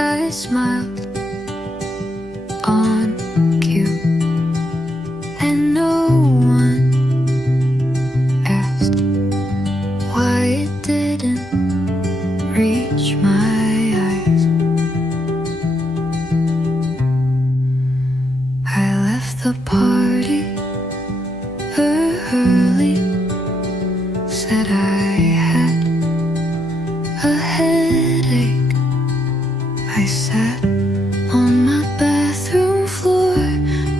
I smiled on cue, and no one asked why it didn't reach my eyes. I left the party early, said I had a headache. I sat on my bathroom floor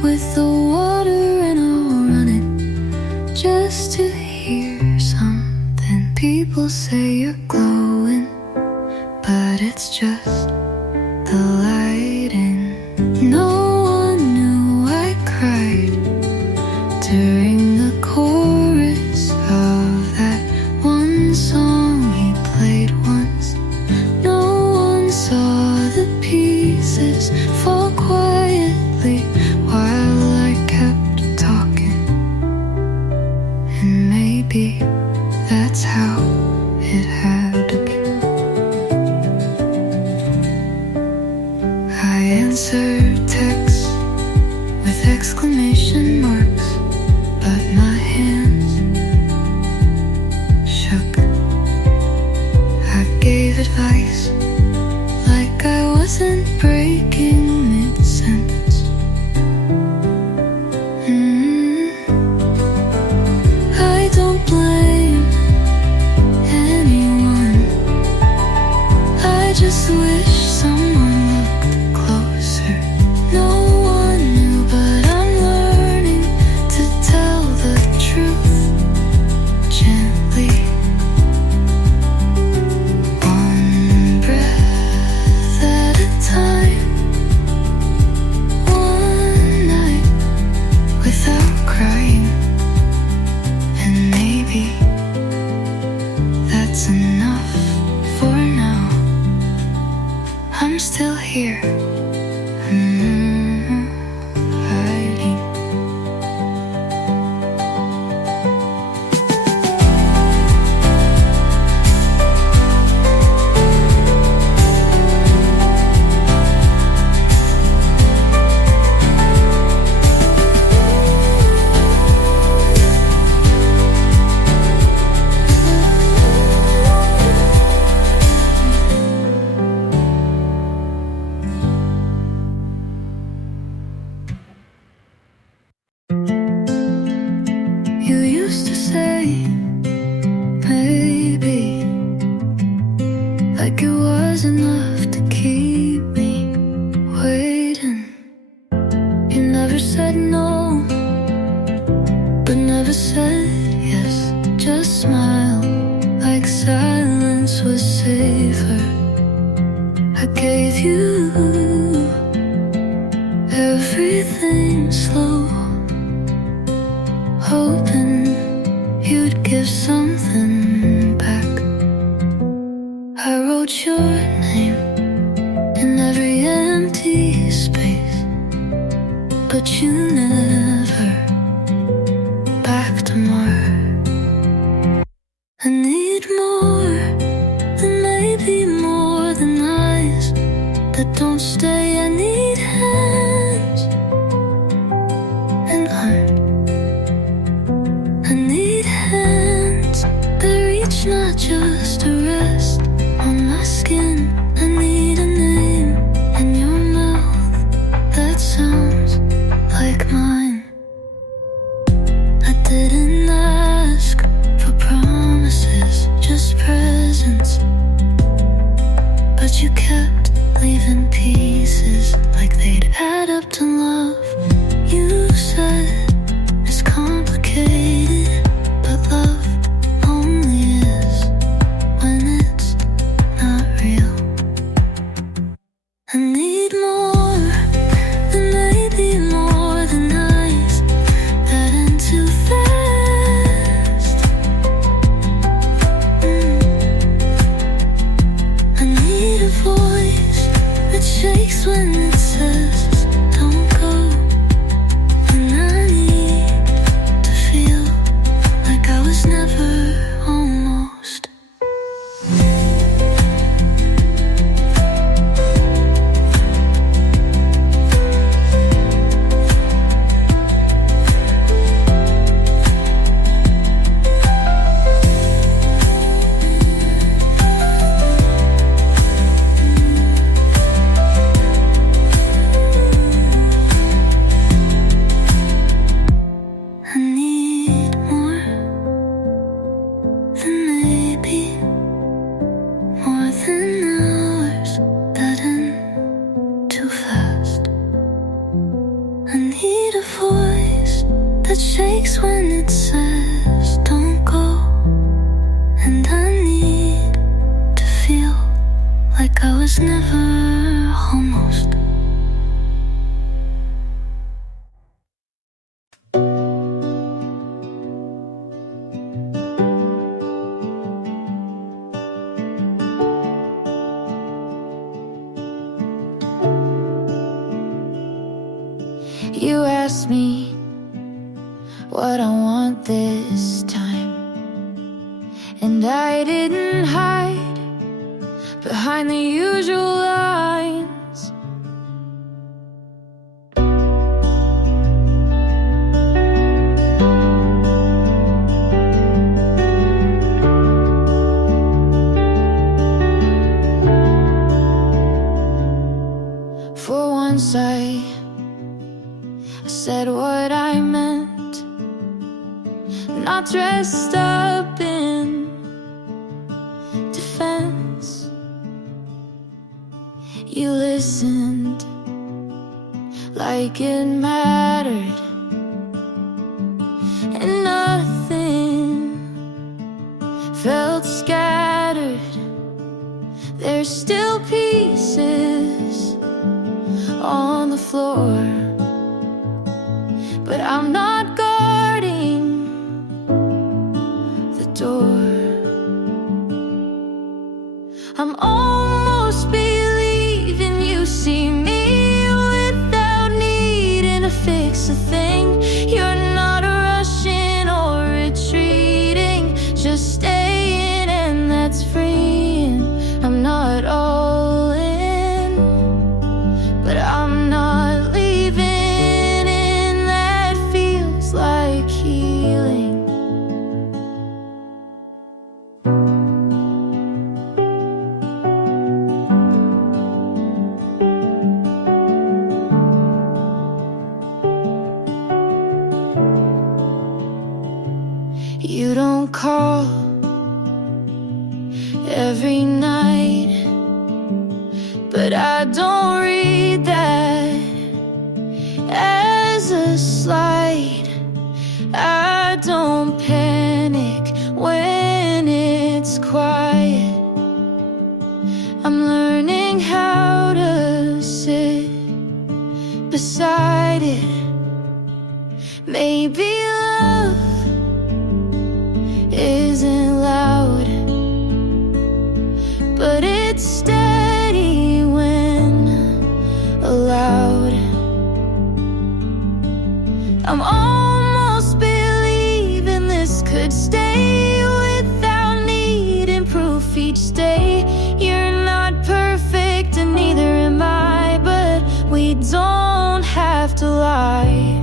with the water and all running, just to hear something. People say you're glowing, but it's just the lighting. No one knew I cried during the chorus of that one song he played once. No one saw the pieces fall quietly while I kept talking. And maybe that's how it had to be. I answered texts with exclamation marks, but my hands shook. I gave advice like I wasn't breaking mid-sentence. I don't blame anyone. I just wish someone looked closer. No one knew, but I'm learning to tell the truth gently. One breath at a time, one night without crying. And maybe that's enough for now. I'm still here, hiding. You used to say maybe, like it was enough to keep me waiting. You never said no, but never said yes. Just smiled like silence was safer. I gave you everything slow, hoping you'd give something back. I wrote your name in every empty space, but you never backed more. I need more than maybe more than eyes that don't stay. I need hands and aren't. I need hands that reach, not just to rest on my skin. I need a name in your mouth that sounds like mine. I didn't ask for promises, just presents, but you kept leaving pieces like they'd add up to love. You said it's complicated, but love only is when it's not real. I need more than maybe more than eyes that end too fast. I need a voice that shakes when it says don't go. And I need to feel like I was never almost. like I was never almost. You asked me what I want this time, and I didn't hide behind the usual lines. For once I said what I meant, not dressed up in defense. You listened like it mattered, and nothing felt scattered. There's still pieces on the floor, but I'm not guarding the door. I'm almost believing you see me without needing to fix a thing. You're not rushing or retreating, just staying, and that's freeing. I'm not all in, but I'm not leaving. Like healing. You don't call every night, but I don't read that as a slight. I don't panic when it's quiet. I'm learning how to sit beside it. Maybe love isn't loud, but it's steady when allowed. I'm almost believing this could stay without needing proof each day. You're not perfect and neither am I, but we don't have to lie.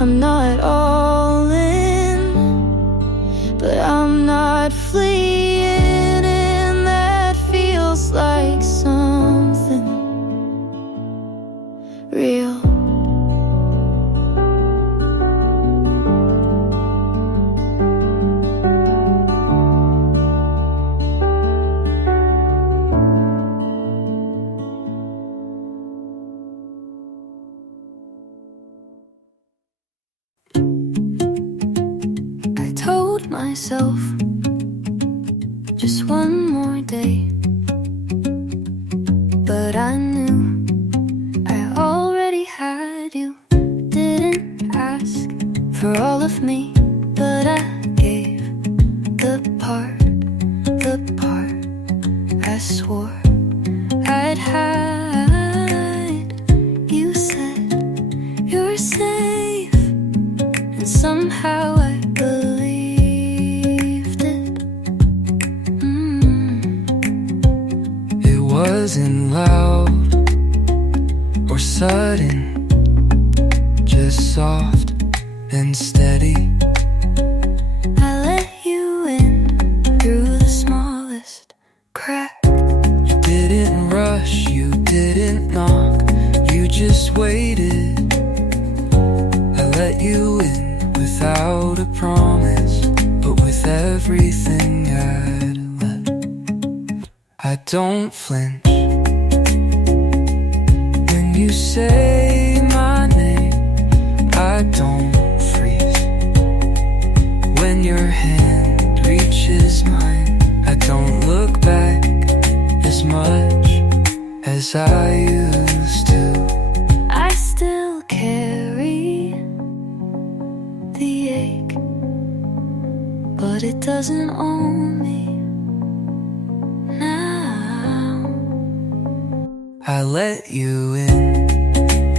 I'm not all in, but I'm not fleeing, and that feels like something real. Myself, just one more day, but I knew I already had you. Didn't ask for all of me, but I gave the part I swore I'd hide. You said you're safe, and somehow I wasn't loud or sudden, just soft and steady. I let you in through the smallest crack. You didn't rush, you didn't knock, you just waited. I let you in without a promise, but with everything I'd left. I don't flinch when you say my name. I don't freeze when your hand reaches mine. I don't look back as much. as I used to. I still carry the ache, but it doesn't own me now. I let you in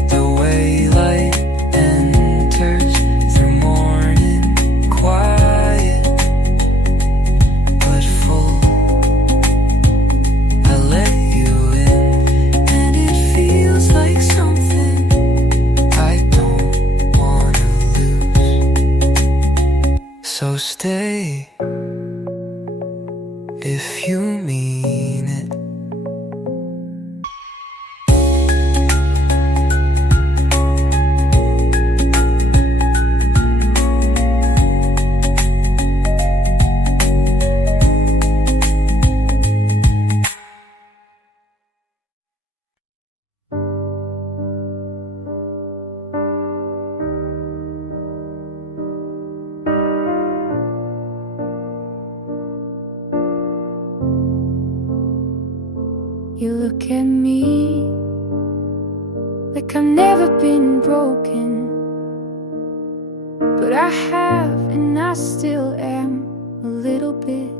the way light enters through morning quiet but full. I let you in, and it feels like something I don't wanna lose. So stay if you mean it. You look at me like I've never been broken, but I have, and I still am a little bit.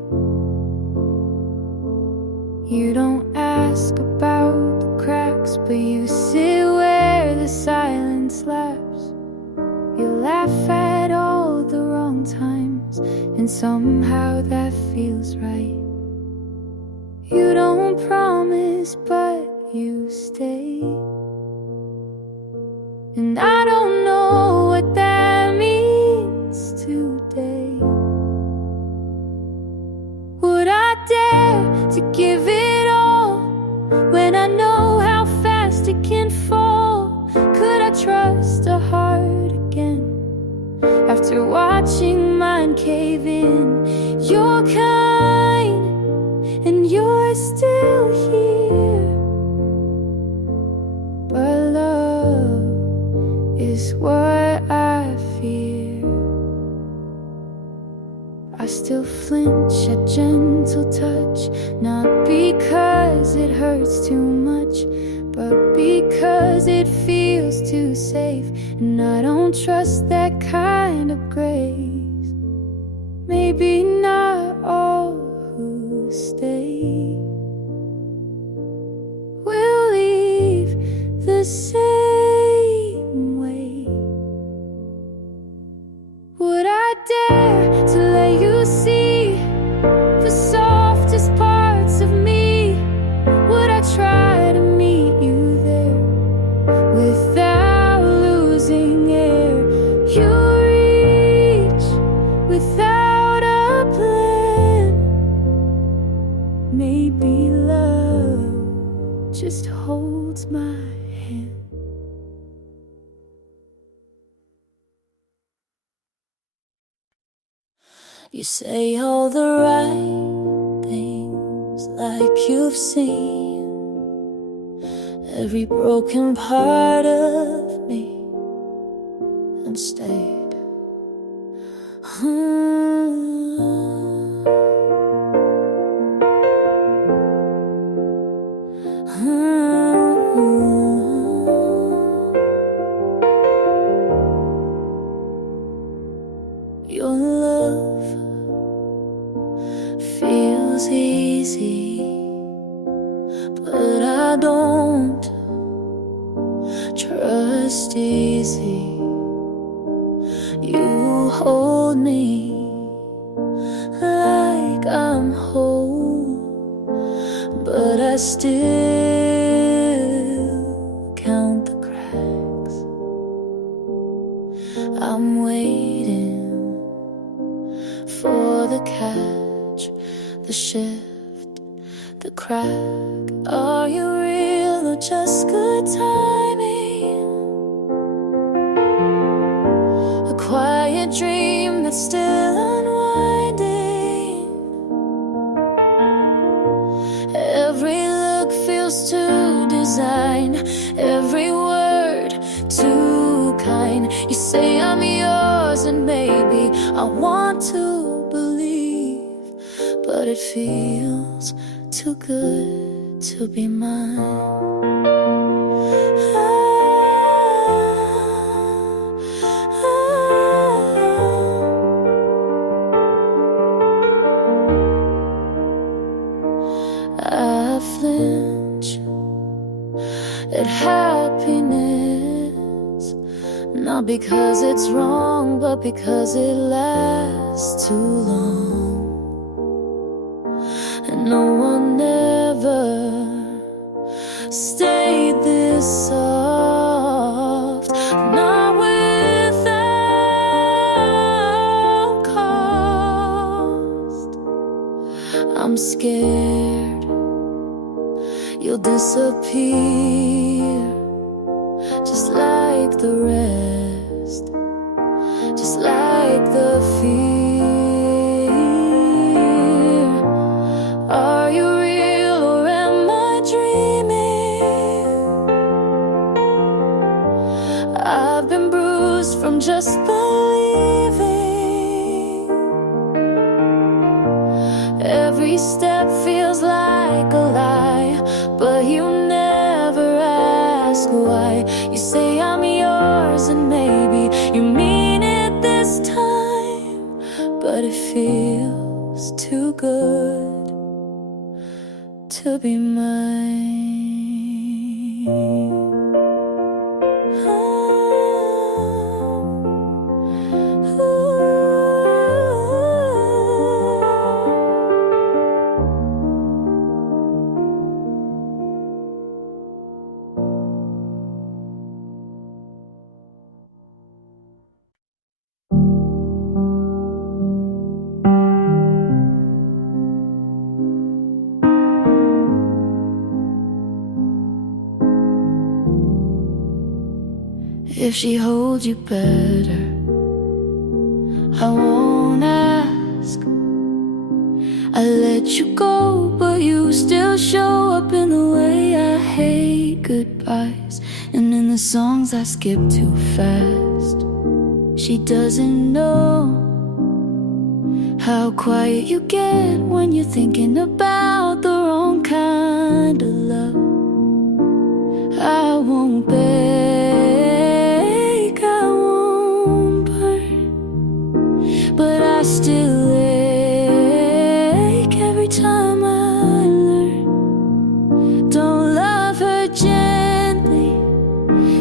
You don't ask about the cracks, but you sit where the silence laughs. You laugh at all the wrong times, and somehow that feels right. You don't promise, but you stay. And I don't know what that means today. Would I dare to give it all when I know how fast it can fall? Could I trust a heart again after watching mine cave in? You're kind, and you're still here, but love is what I fear. I still flinch at gentle touch, not because it hurts too much, but because it feels too safe. And I don't trust that kind of grace. Maybe not all who stay will leave the same way. Would I dare to let you see the softest parts of me? Would I try to meet you there without losing air? You reach without a plan. Maybe love just holds my hand. You say all the right things like you've seen every broken part of me and stayed. Your love feels easy, but I don't trust easy. You hold me like I'm whole, but I still count the cracks. I'm waiting for the catch, the shift, the crack. Are you real or just good timing? A quiet dream that's still unwinding. Every look feels too designed, every word too kind. You say I'm yours and maybe I want to believe, but it feels too good to be mine. I flinch at happiness, not because it's wrong, but because it lasts too long. And no one ever stayed this soft, not without cost. I'm scared you'll disappear, just like the rest, just like the fear. Are you real or am I dreaming? I've been bruised from just believing. Every step feels like a lie, but you never ask why. You say I'm yours and maybe you mean it this time, but it feels too good to be mine. If she holds you better, I won't ask. I let you go, but you still show up in the way I hate goodbyes, and in the songs I skip too fast. She doesn't know how quiet you get when you're thinking about the wrong kind of love. I won't beg, I won't burn, but I still ache every time I learn. Don't love her gently,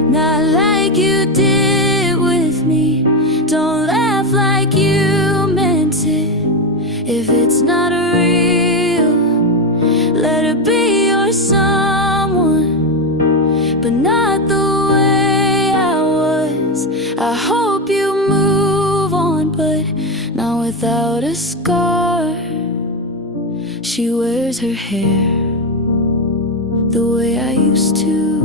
not like you did with me. Don't laugh like you meant it. If it's not real, let her be your someone, but not the way I was. I hope you move on, but not without a scar. She wears her hair the way I used to.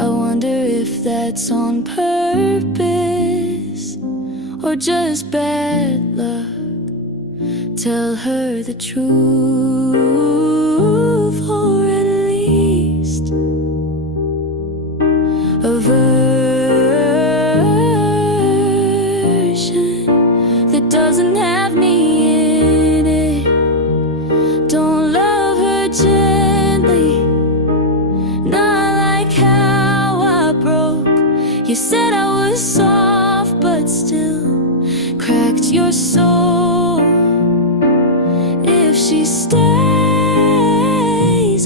I wonder if that's on purpose or just bad luck. Tell her the truth, or at least a version that doesn't have me in it. Don't love her gently, not like how I broke. You said I was soft, but still cracked your soul. If she stays,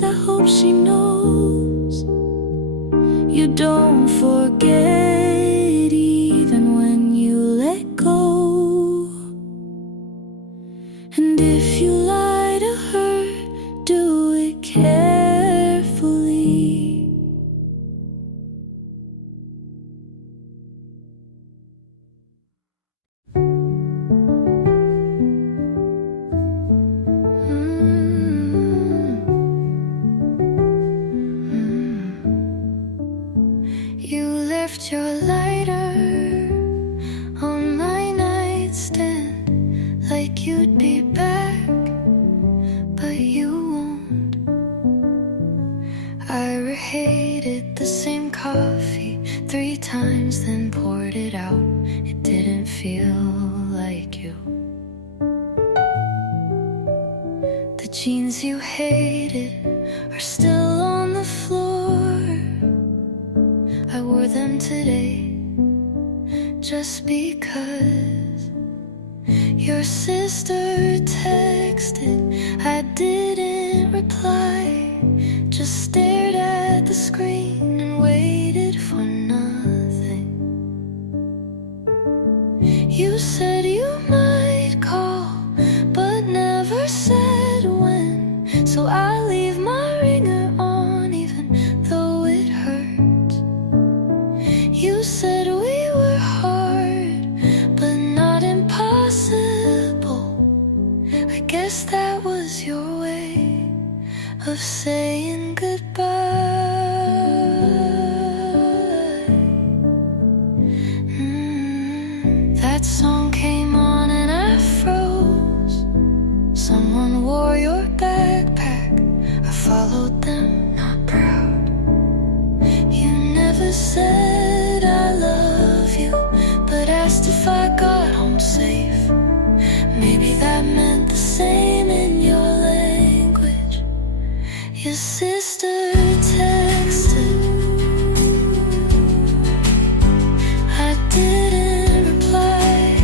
I hope she knows you don't forget even when you let go. And if you lie to her, do it carefully. You left your lighter on my nightstand, like you'd be back, but you won't. I reheated the same coffee 3 times, then poured it out. It didn't feel like you. The jeans you hated are still on the floor. I wore them today just because your sister texted. I didn't reply, just stared at the screen and waited for nothing. You said you might call, but never said when. So I leave my ringer on even though it hurts. You said we were hard, but not impossible. I guess that was your way of saying goodbye. That song came on and I froze. Someone wore your backpack. I followed them, not proud. You never said I love you, but asked if I got home safe. Maybe that meant the same in your language. Your sister texted. I didn't reply,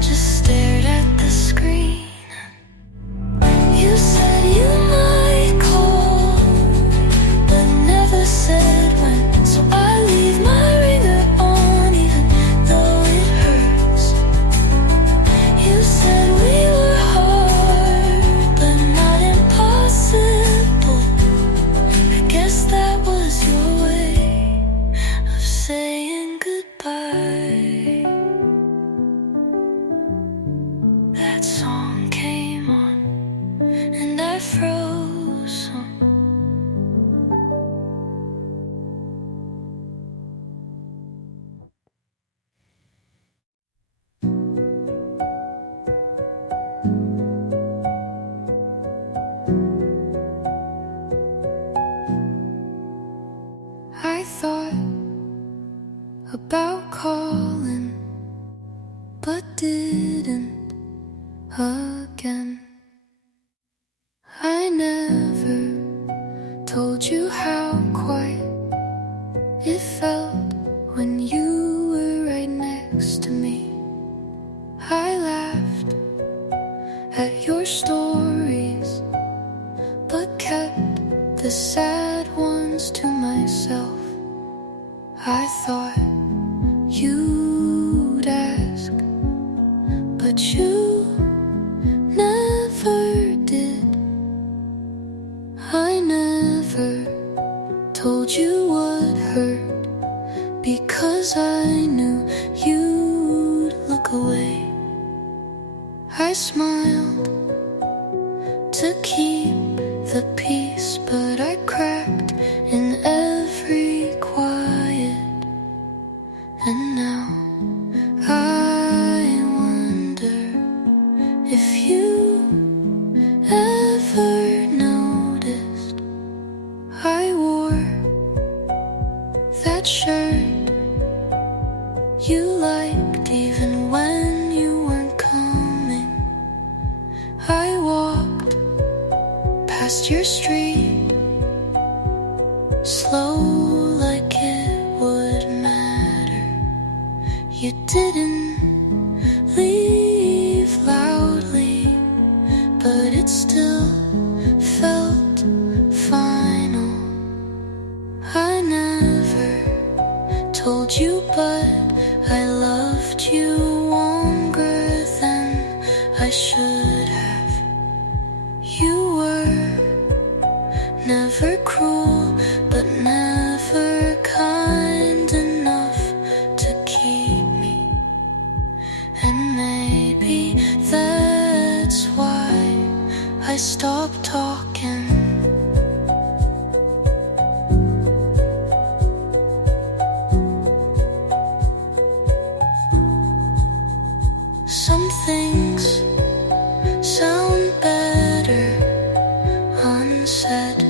just stared at the screen. You said you might call, but never said when. So I leave my ringer on even though it hurts. You said we were hard, but not impossible. I guess that was your way of saying goodbye. That song came on and I froze. I thought about calling, but didn't again. I never told you how quiet it felt when you were right next to me. I laughed at your stories, but kept the sad ones to myself. I thought you'd ask, but you never did. I never told you what hurt, because I knew you'd look away. I smiled to keep the peace, but I cracked in every quiet. And now I wonder if you ever noticed I wore that shirt you liked even when you weren't coming. I walked past your street, slow like it would matter. You didn't leave loudly, but it still felt final. I never told you, but I loved you longer than I should have. You were never cruel, but never kind enough to keep me. And maybe that's why I stopped talking. Some things sound better unsaid.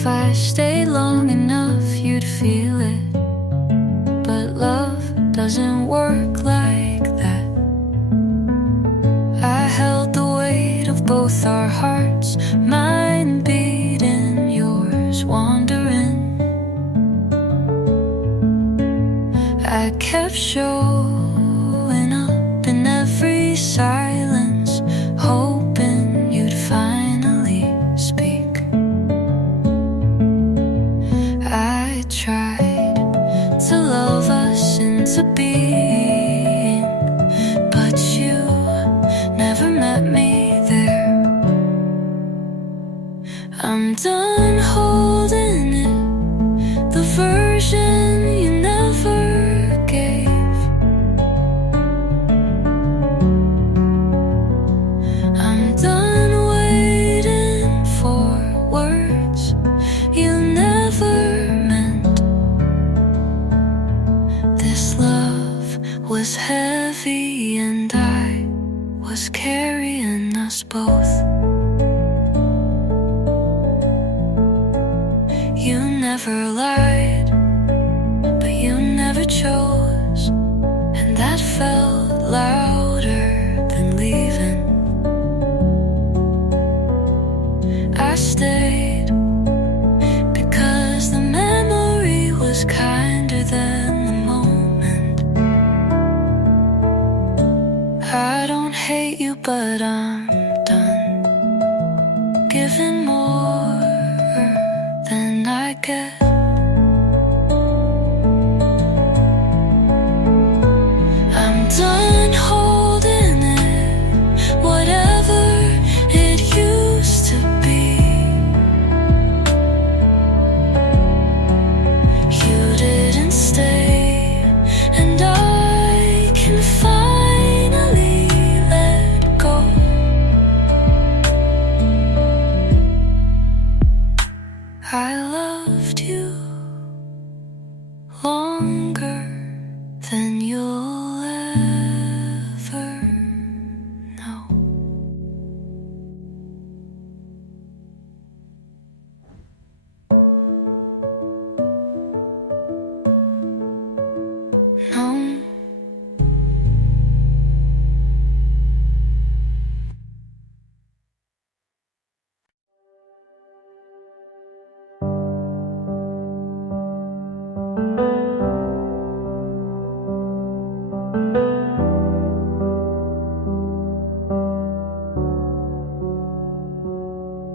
If I stayed long enough, you'd feel it. But love doesn't work like that. I held the weight of both our hearts, mine beating, yours wandering. I kept showing up in every silence, hoping you'd finally speak. I tried to love us into being, but you never met me there. I'm done holding it, the version you never gave. I'm done waiting for words you never meant. This love was heavy and I was carrying us both. You never lied, but you never chose, and that felt louder than leaving. I stayed because the memory was kinder than the moment. I don't hate you, but I'm done giving more than I get. I'm done holding it, whatever it used to be. You didn't stay, and I can finally let go. I loved you longer than you'll ever know. No.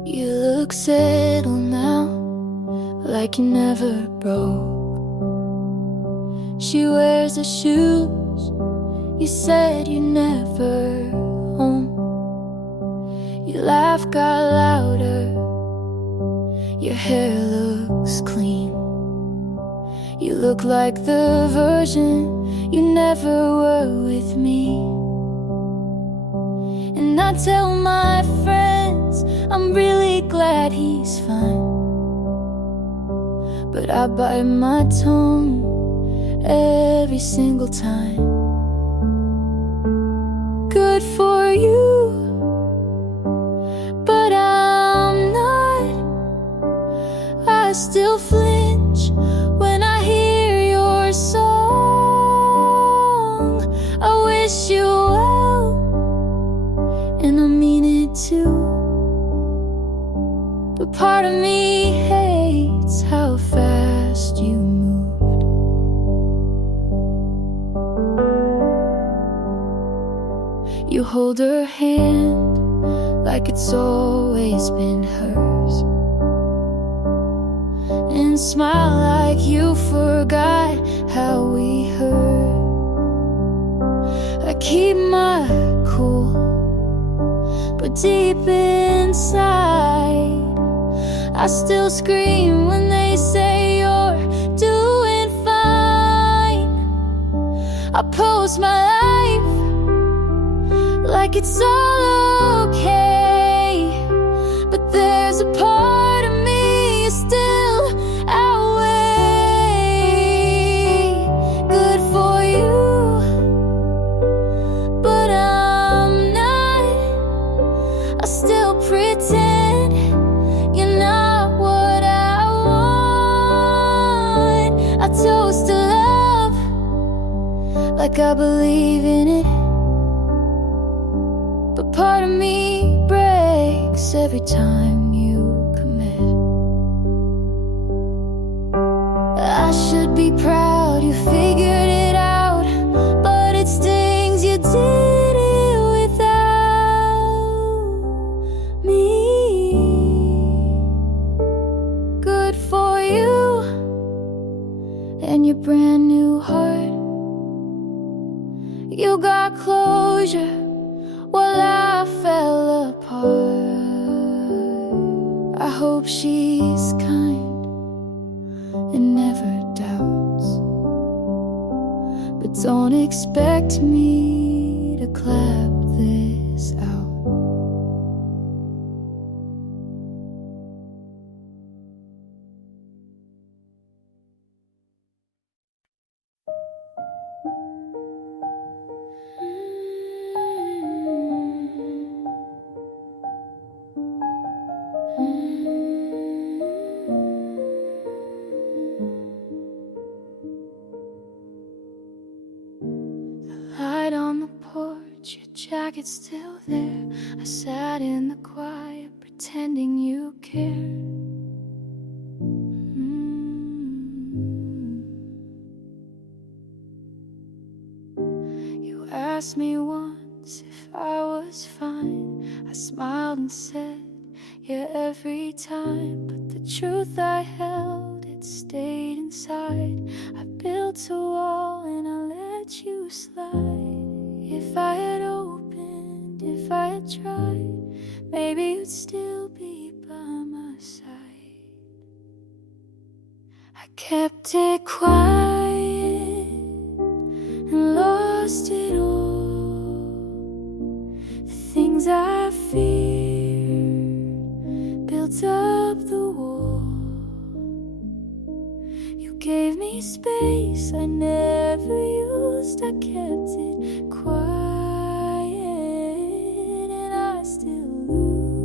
You look settled now, like you never broke. She wears the shoes you said you never own. Your laugh got louder, your hair looks clean. You look like the version you never were with me. And I tell my friends I'm really glad he's fine, but I bite my tongue every single time. Good for you, but I'm not. I still flinch when I hear your song. I wish you well, and I mean it too. But part of me hates how fast you moved. You hold her hand like it's always been hers, and smile like you forgot how we hurt. I keep my cool, but deep inside I still scream when they say you're doing fine. I post my life like it's all okay, but there's a part of me still outweigh. Good for you, but I'm not. I still pretend you're not what I like I believe in it, but part of me breaks every time you commit. I should be proud you figured it out, but it stings you did it without me. Good for you and your brand new heart. You got closure while I fell apart. I hope she's kind and never doubts, but don't expect me to clap this out. Light on the porch, your jacket's still there. I sat in the quiet, pretending you cared. You asked me once if I was fine. I smiled and said, yeah, every time. But the truth I held, it stayed inside. I built a wall and I let you slide. If I had opened, if I had tried, maybe you'd still be by my side. I kept it quiet and lost it all. The things I feared built up the wall. You gave me space I never used. I kept it quiet and I still lose.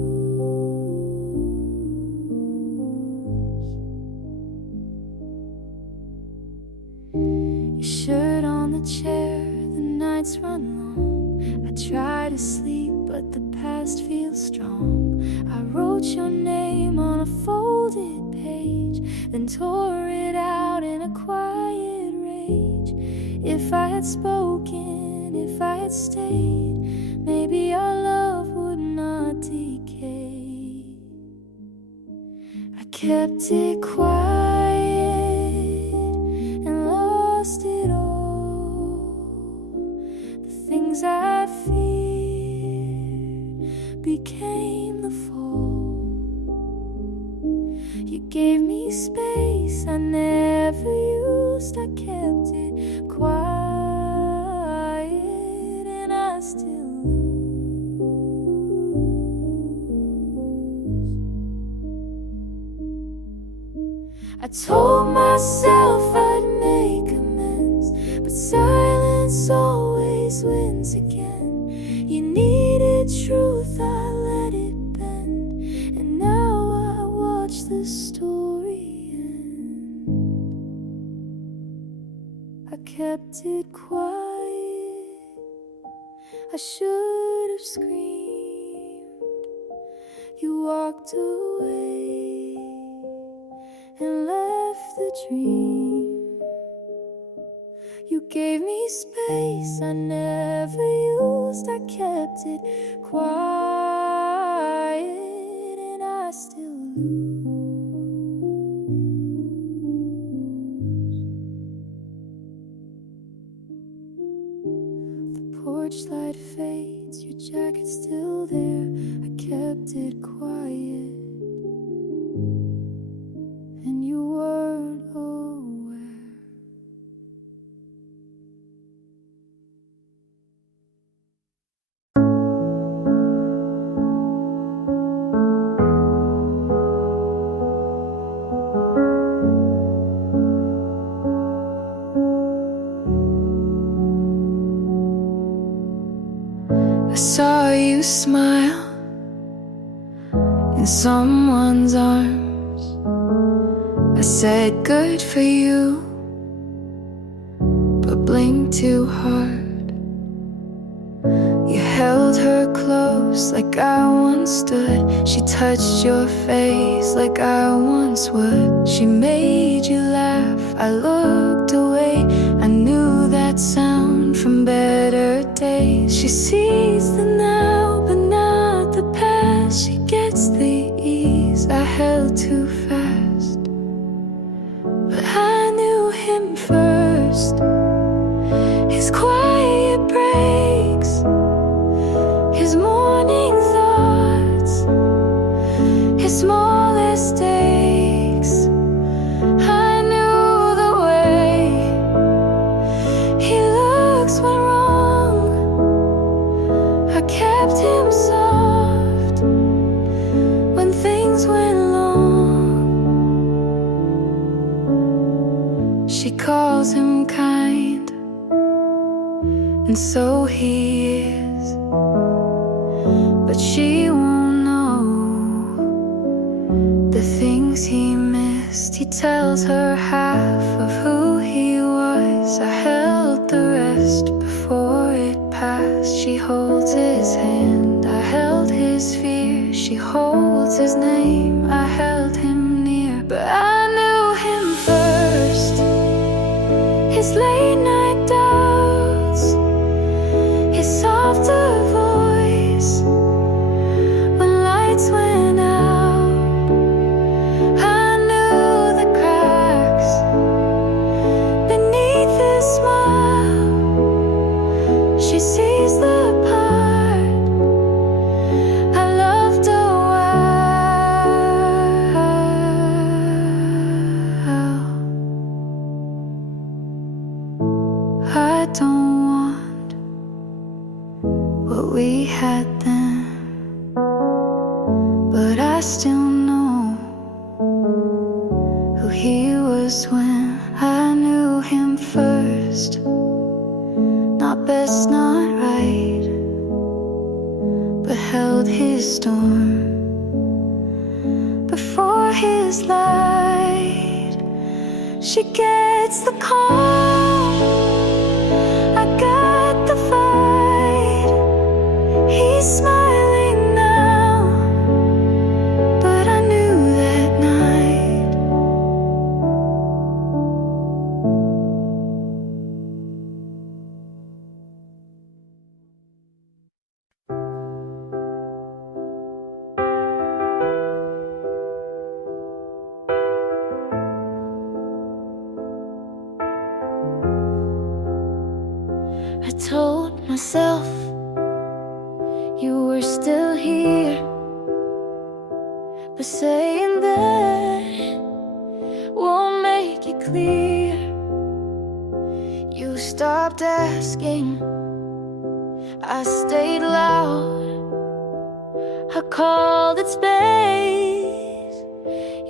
Your shirt on the chair, the nights run long. I try to sleep, but the past feels strong. I wrote your name on a folded page, then tore it out in a quiet rage. If I had spoken, if I had stayed, maybe our love would not decay. I kept it quiet and lost it all. The things I feared became the fall. You gave me space I never used. I kept it quiet and I still lose. I told myself I'd make amends, but silence always wins again. You needed truth, I let it bend, and now I watch the story end. I kept it quiet, I should have screamed. You walked away and left the dream. You gave me space I never used. I kept it quiet and I still lose. The porch light fades, your jacket's still there. I kept it quiet and you weren't aware. I saw you smile in someone's arms. I said good for you, but blinked too hard. You held her close like I once stood. She touched your face like I once would. She made you laugh, I looked away. I knew that sound from better days. She sees the now, but not the past. She gets the ease I held too fast. But I knew him first. His quiet breaks, his morning thoughts, his smallest aches. I knew the way he looks when wrong. I kept him soft when things went long. She calls him kind, and so he is, but she won't know the things he missed. He tells her half of who he was. I held the rest before it passed. She holds his hand, I held his fear. She holds his name, I held him near. But I knew him first. His late night doubts, his softer voice when lights went out. I knew the cracks beneath his smile. She sees the part I loved a while. I don't want what we had then, but I still know who he was when I knew him first. Not best, not right, but held his storm before his light. She gets the calm, I got the fight. He's smiling now, but I knew that night. I told myself you were still here, but saying that won't make it clear. You stopped asking, I stayed loud. I called it space,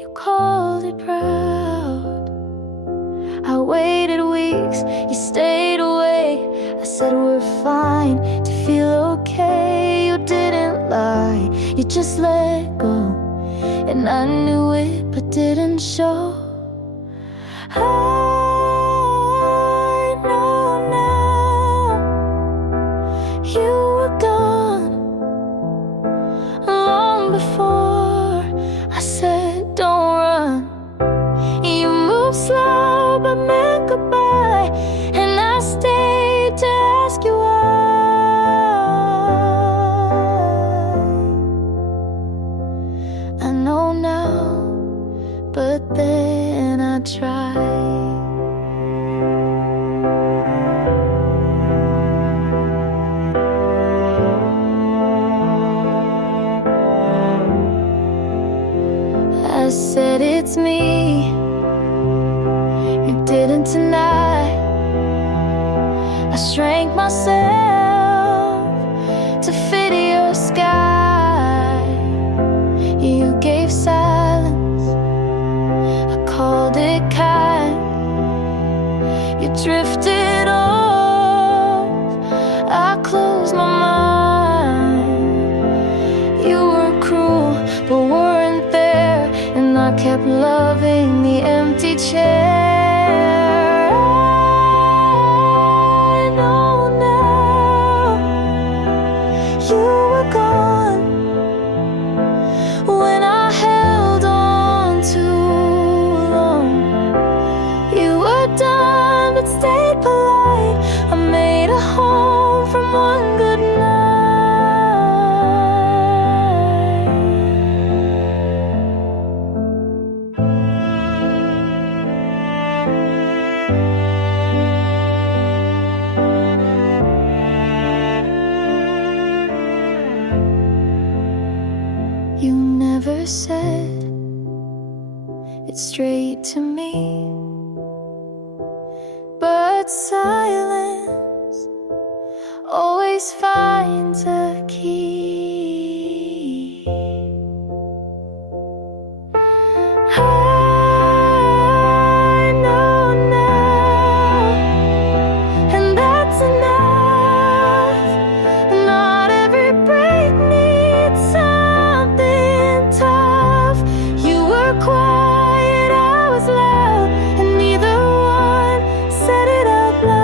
you called it proud. I waited weeks, you stayed away. I said we're fine, to feel okay. You didn't lie, you just let go. And I knew it, but didn't show. I know now you were gone long before I said don't run. You moved slow but meant goodbye, and I stayed to ask you why. I know now, but then I tried. I said it's me, you didn't deny. I shrank myself to fit your sky. You gave silence, I called it kind. You drifted off, I closed my mind. You were cruel, but weren't there, and I kept loving the empty chair. I it straight to me. But silence always finds a key. I know now, and that's enough. Not every break needs something tough. You were quiet, I was loud, and neither one said it out loud.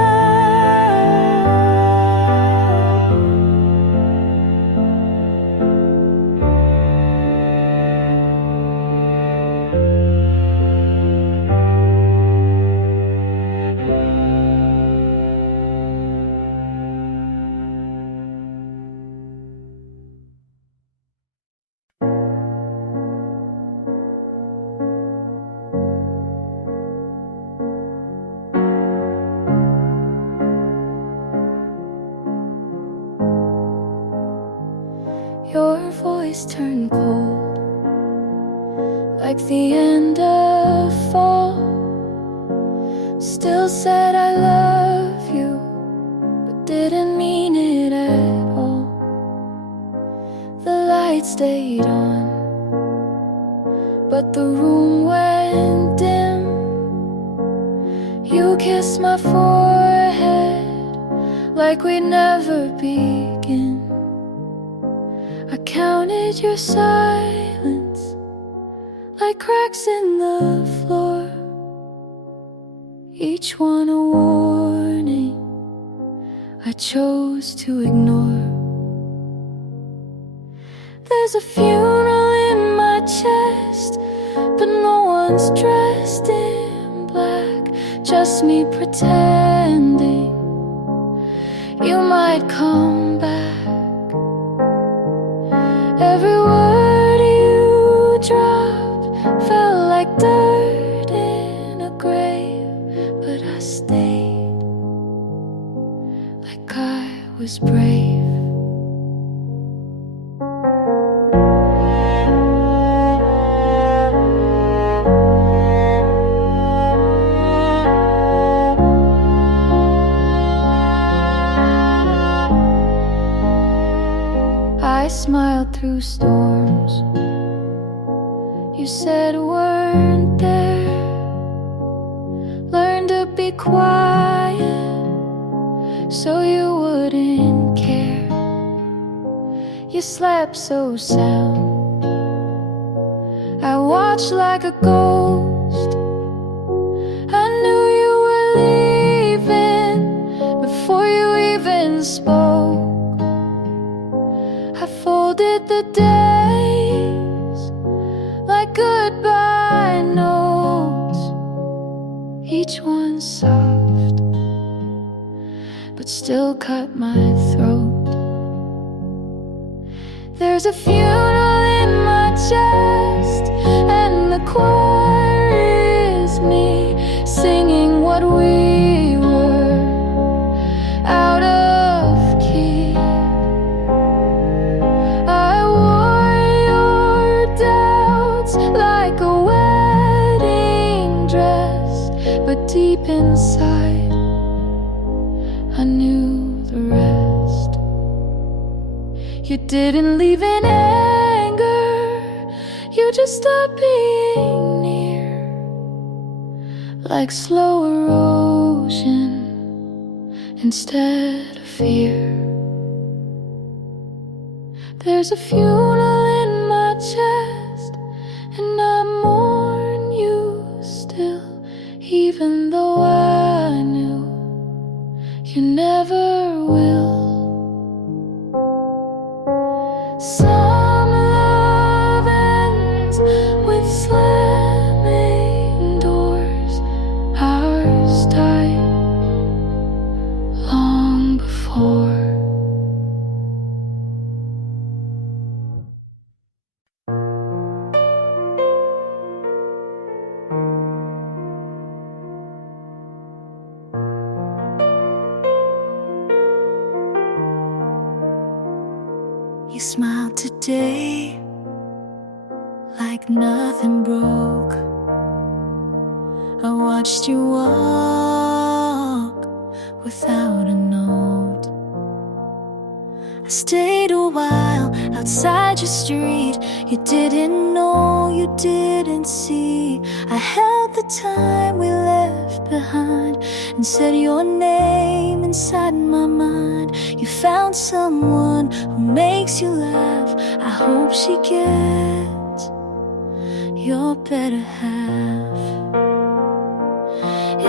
Your voice turned cold, like the end of fall. Still said I love you, but didn't mean it at all. The light stayed on, but the room went dim. You kissed my forehead like we'd never begin. I counted your silence like cracks in the floor, each one a warning I chose to ignore. There's a funeral in my chest, but no one's dressed in black, just me pretending you might come back. Every word you dropped felt like dirt in a grave, but I stayed like I was brave. I smiled through storms you said weren't there. Learned to be quiet so you wouldn't care. You slept so sound, I watched like a ghost. I knew you were leaving before you even spoke. I folded the days like goodbye notes, each one soft, but still cut my throat. There's a funeral in my chest, and the choir is me singing what we were, out of key. I wore your doubts like a wedding dress, but deep inside I knew the rest. You didn't leave in anger, you just stopped being near, like slow erosion instead of fear. There's a funeral in my chest, and I mourn you still, even though I knew you never will. Some love ends with slamming doors, ours died long before. You smiled today like nothing broke. outside your street. You didn't know, you didn't see. I held the time we left behind and said your name inside my mind. You found someone who makes you laugh. I hope she gets your better half.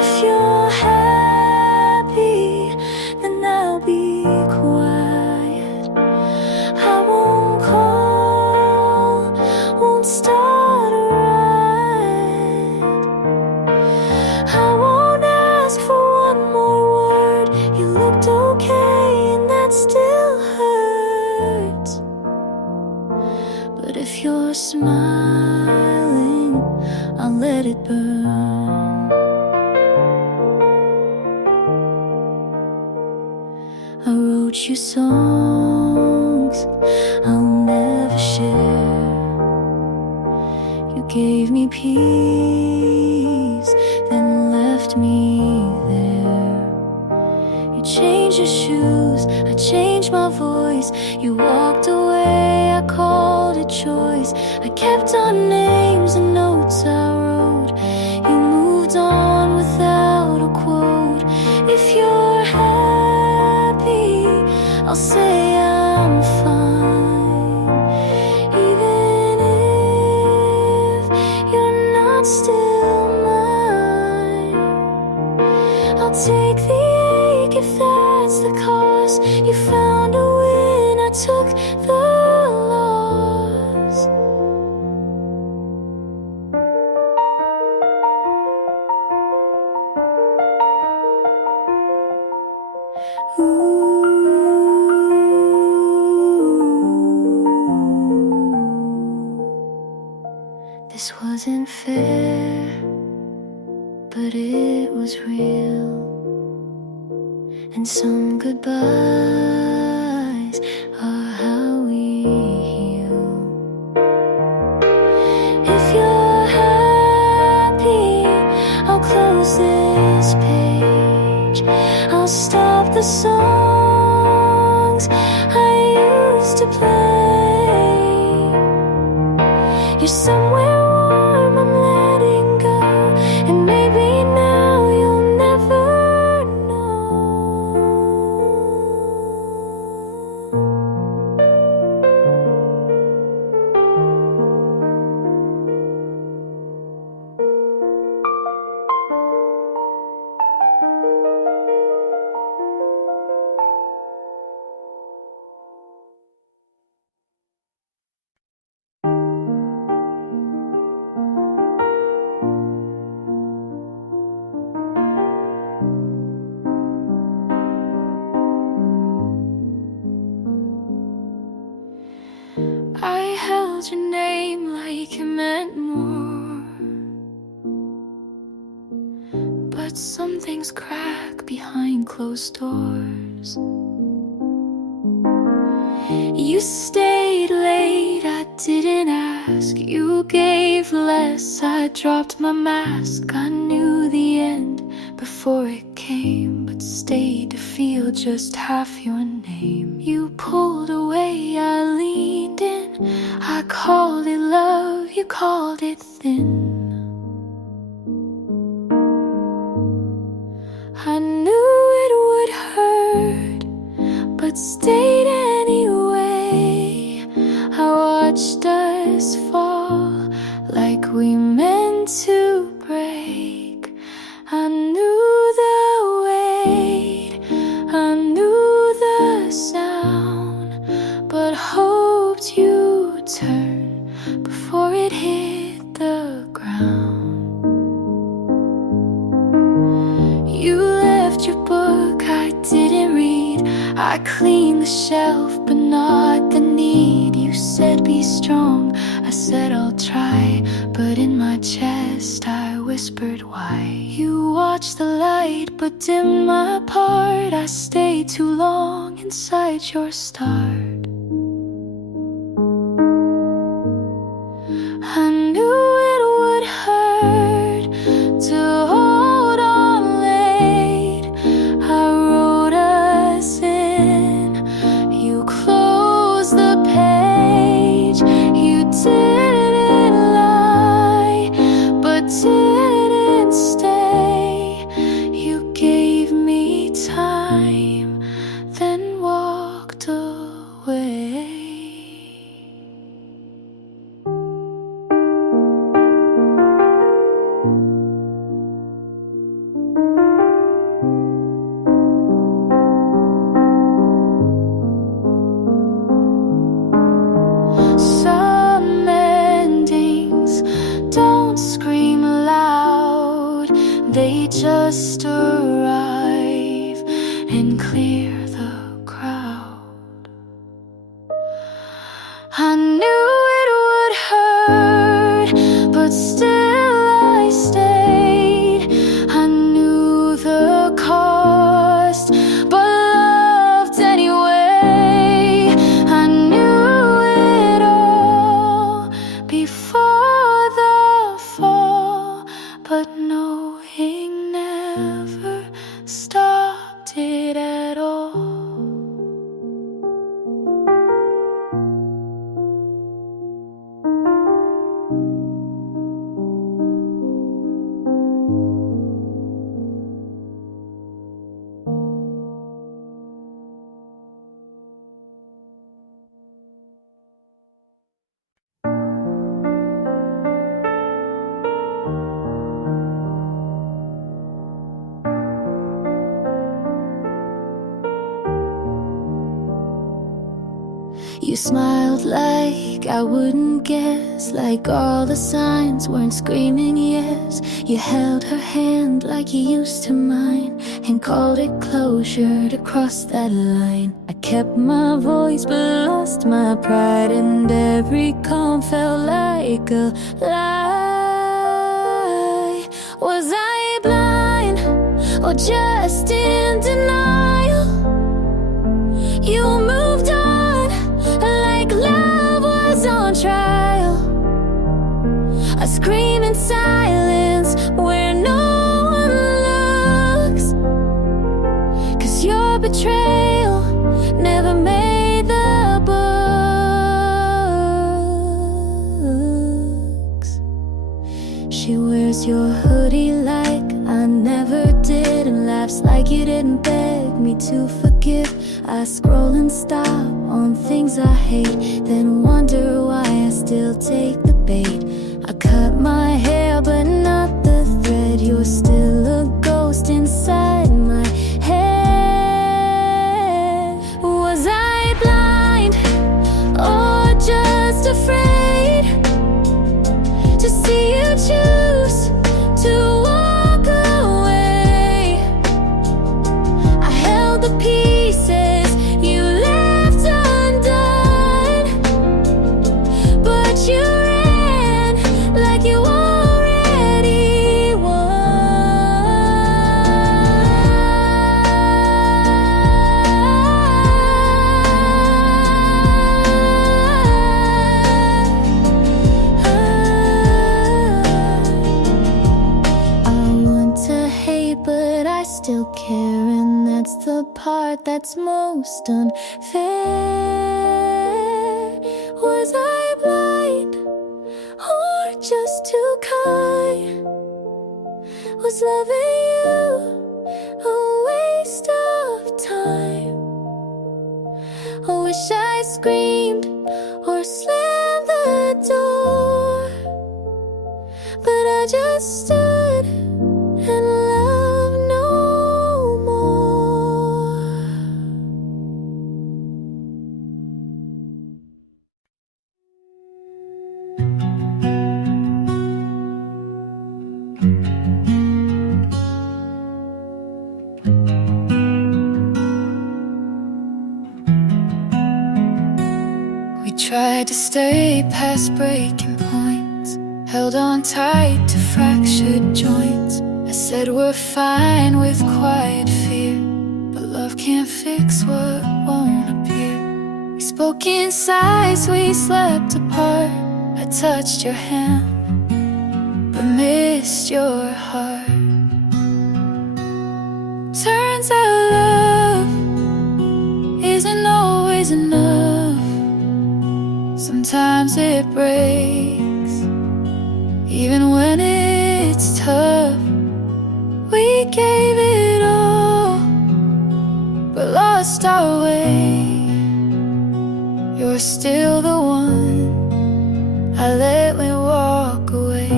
If you're happy, then I'll be quiet. I won't call, won't start a riot. I won't ask for one more word. You looked okay and that still hurts. But if you're smiling, I'll let it burn. I wrote you songs I'll never share. You gave me peace, then left me there. You changed your shoes, I changed my voice. You walked away, I called it choice. I kept our names and notes I wrote. You moved on without a quote. If you're happy, I'll say I'm fine. Even if you're not still mine, I'll take the ache if that's the cost. You found a win, I took the loss. This wasn't fair, but it was real. And some goodbyes are how we heal. If you're happy, I'll close this page. I'll stop the songs I used to play. You're somewhere warm, I'm letting go. And maybe now you'll never know. I held your name like it meant more, but some things crack behind closed doors. You stayed late, I didn't ask. You gave less, I dropped my mask. I knew the end before it came, but stayed to feel just half your name. You pulled away, I leaned in. I called it love, you called it thin. I knew it would hurt, but stayed anyway. I watched us fall like we meant to break. I knew the weight, I knew the sound, but hoped you'd turn before it hit the ground. You left your book, I didn't read. I cleaned the shelf, but not the need. You said be strong, I said I'll try, but in my chest I whispered why. You watched the light, but dimmed my part. I stayed too long inside your start. I knew it would hurt to hold on late. I wrote us in, you closed the page. they just arrive and clear the crowd. I knew it would hurt, but still I stayed. I knew the cost, but loved anyway. I knew it all before the fall, but knowing never stopped it at all. You smiled like I wouldn't guess, like all the signs weren't screaming yes. You held her hand like you used to mine, and called it closure to cross that line. I kept my voice but lost my pride, and every calm felt like a lie. Was I blind or just in denial? You moved on like love was on trial. I scream in silence where no one looks, 'cause your betrayal never made the books. She wears your hoodie like I never did, and laughs like you didn't beg me to forgive. I scroll and stop on things I hate, then wonder why I still take the bait. I cut my hair but not the thread. You're still a ghost inside my head. Was I blind or just afraid to see you choose to walk away? I held the pieces you left undone, but you ran like you already won. I want to hate, but I still care, and that's the part that's most unfair. Was I blind or just too kind? Was loving you a waste of time? I wish I screamed or slammed the door, but I just stood and loved no more. We tried to stay past breaking points, held on tight to fractured joints. I said we're fine with quiet fear, but love can't fix what won't appear. We spoke in sighs, we slept apart. I touched your hand, but missed your heart. Turns out love isn't always enough. Sometimes it breaks, even when it's tough. We gave it all, but lost our way. You're still the one I let me walk away.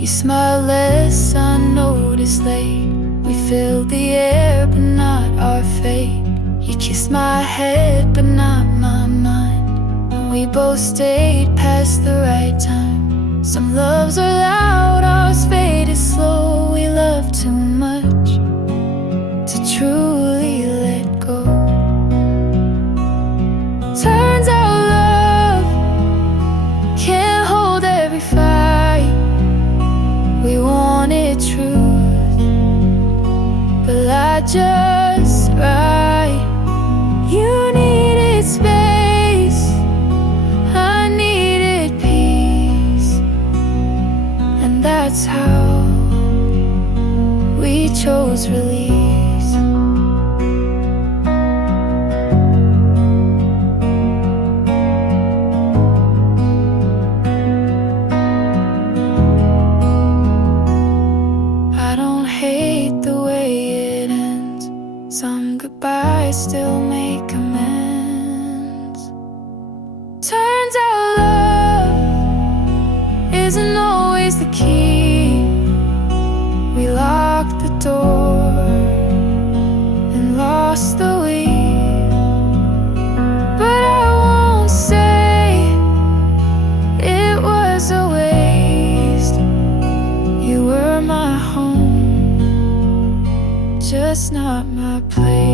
You smile less, I notice late. We filled the air, but not our fate. You kissed my head, but not my mind. And we both stayed past the right time. Some loves are loud, ours faded slow. We love too much to truly let go. Turns out love can't hold every fight. We wanted truth, but lied just right. You needed space, I needed peace, and that's how we chose release. I don't hate the way it ends. Some goodbyes still make amends. Turns out love isn't always the key. We locked the door and lost the way. But I won't say it was a waste. You were my home, just not my place.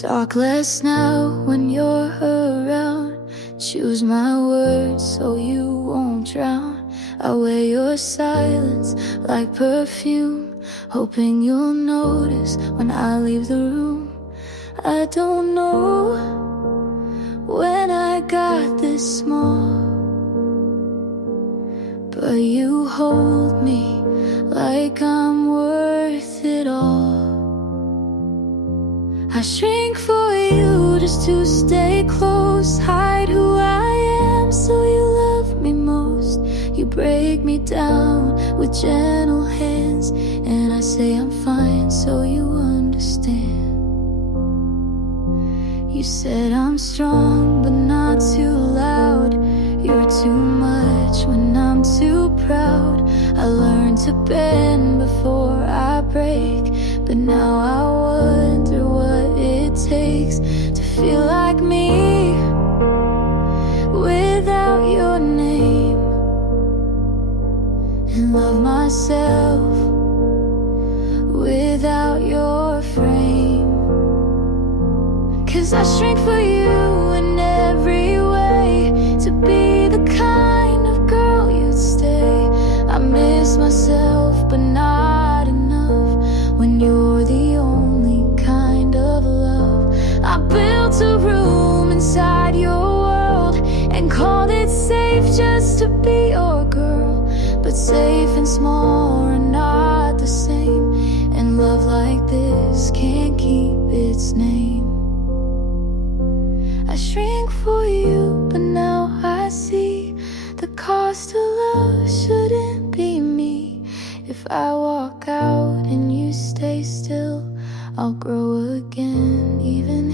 Talk less now when you're around. Choose my words so you won't drown. I wear your silence like perfume, hoping you'll notice when I leave the room. I don't know when I got this small, but you hold me like I'm worth it all. I shrink for you just to stay close, hide who I am so you love me most. You break me down with gentle hands, and I say I'm fine so you understand. You said I'm strong but not too loud. You're too much when I'm too proud. I learned to bend before I break, but now I wonder what it takes to feel like me without your name, and love myself without your frame. 'Cause I shrink for you in every way, to be the kind of girl you'd stay. I miss myself but not enough when you're the only kind of love. I built a room inside your world and called it safe just to be your girl. But safe and small are not the same, and love like this can't keep its name. I shrink for you, but now I see the cost of love shouldn't be me. If I walk out and you stay still, I'll grow again, even